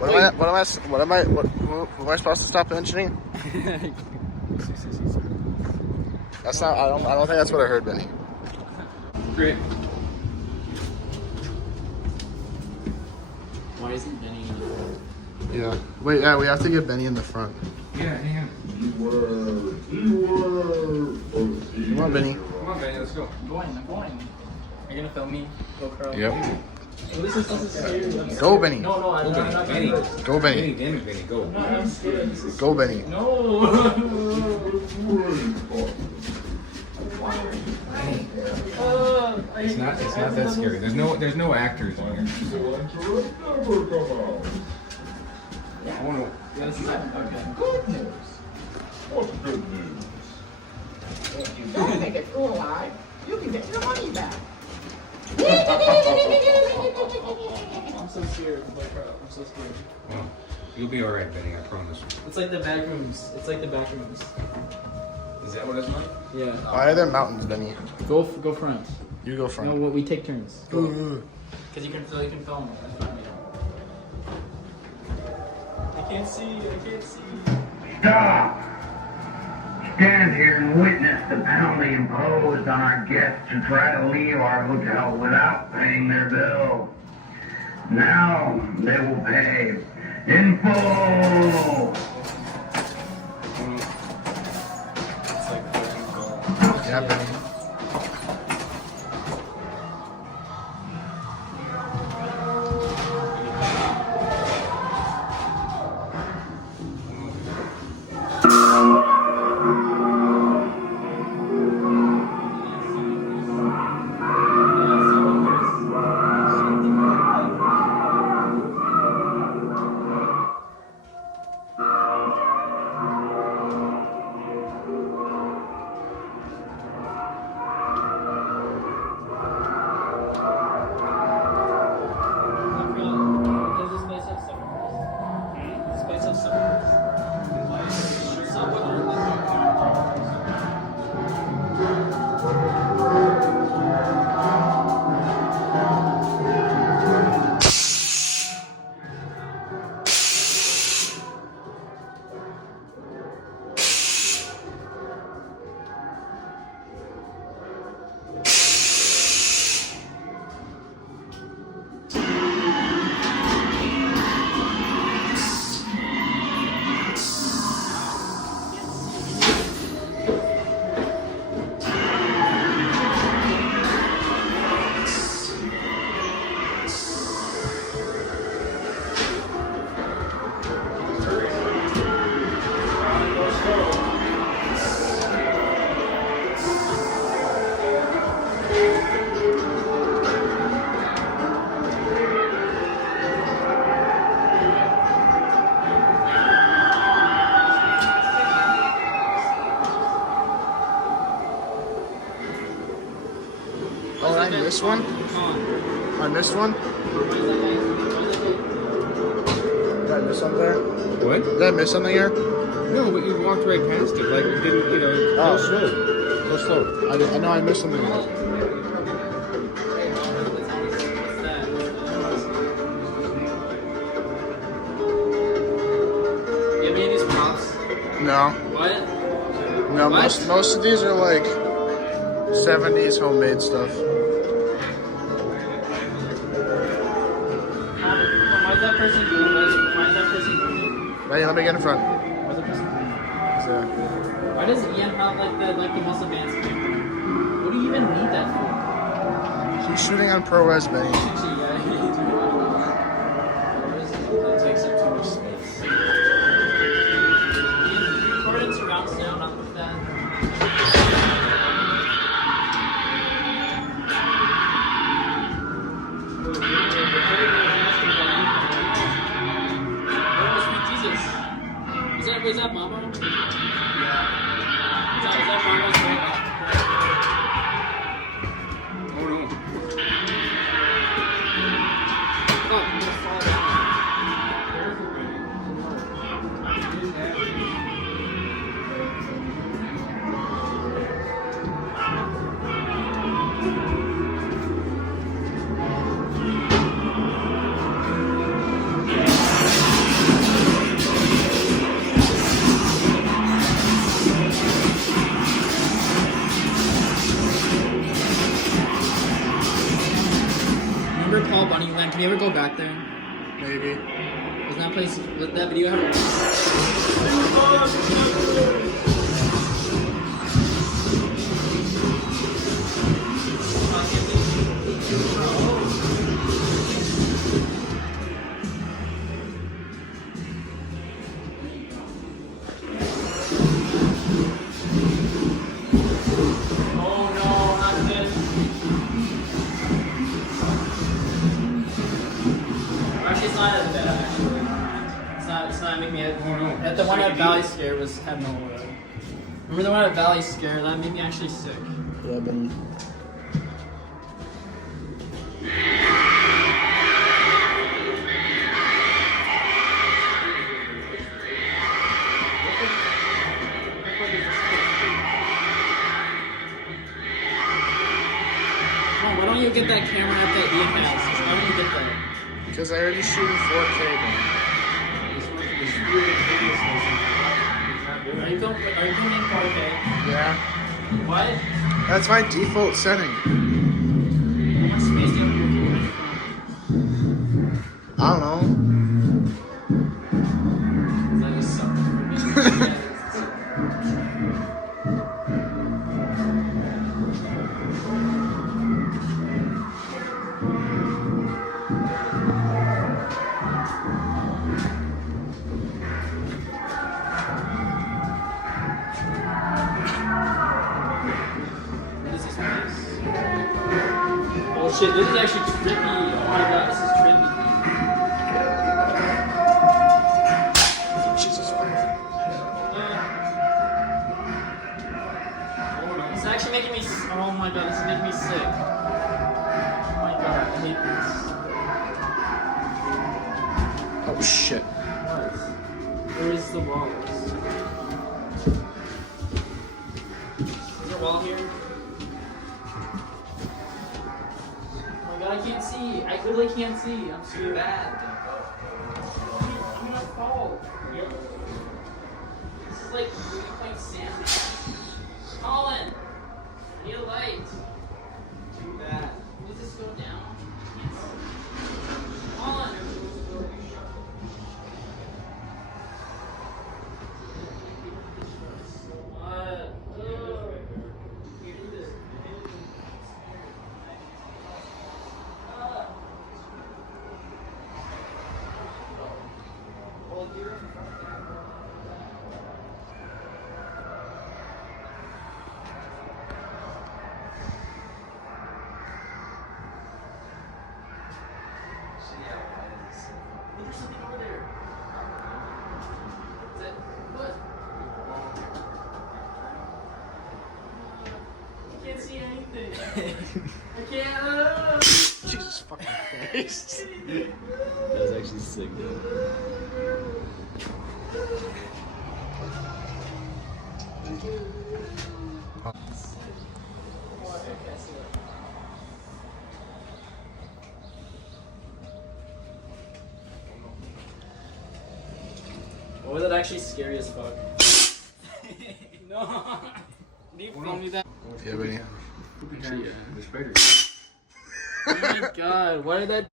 Who am I supposed to stop mentioning? That's not. I don't think that's what I heard, Benny. Great. Why isn't Benny in the front? Yeah. Wait. Yeah. We have to get Benny in the front. Yeah, hang on. Come on, Benny. Come on, Benny, let's go. I'm going. Are you gonna film me? Go, Carl. Yep. So this is scary. Go, Benny. No, I'm not Benny. Go, Benny. Damn it, Benny, go. No, I'm scared. Go, Benny. No. It's not that scary. There's no actors in here. I want to. Good news. What's good news? If you don't make it through alive, you can get your money back. I'm so scared. I'm so scared. Well, you'll be all right, Benny. I promise. It's like the back rooms. Is Is that what it's like? Yeah. Why are there mountains, Benny? Go front. You go front. No, we take turns. Ooh. Because you can film it. That's fine. I can't see. Stop! Stand here and witness the penalty imposed on our guests who try to leave our hotel without paying their bill. Now they will pay in full! Yeah, Benny. Oh, I missed one? I missed one? Did I miss something there? What? Did I miss something here? No, but you walked right past it. Like, you didn't, go slow. Go slow. I know I missed something there. You have any of these props? No. What? No, What? most of these are like 70s homemade stuff. Why is that person doing this? Right, let me get in front. Why is that person doing this? So, Why does Ian have like the most advanced camera? What do you even need that for? he's shooting on ProRes, Benny. Actually, yeah, you do. It takes up too much space. Ian, record in surround sound, not with that. Is that Mama? Yeah. Is that Mama's right? Oh, no. Oh, I'm gonna fall down. Can you ever go back there? Maybe. Doesn't that place, that video have At the one at Valley Scare had no remember the one at Valley Scare? That made me actually sick. Yeah, but Why don't you get that camera at the Ian house? Why don't you get that? because I already shoot in 4K. Are you doing in 4K? Yeah. What? That's my default setting. How much space do you have on your phone? I don't know. That is something. Oh shit, this is actually trippy. Oh my god, this is trippy. Jesus It's actually making me. Oh my god, this is making me sick. Oh my god, I hate this. Oh shit. What? Where is the walls? Is there a wall here? Oh my god, I can't see. I literally can't see. I'm so bad. I'm gonna fall. This is like really playing Sandman. Colin! I need a light. Too bad. Does this go down? Colin! There's something over there. Is that what? I can't see anything. I can't. Jesus fucking Christ. That was actually sick, though. Or was it actually scary as fuck? No. Did you film me that? Yeah, but yeah. Actually, yeah, the spider. Oh my god, why did that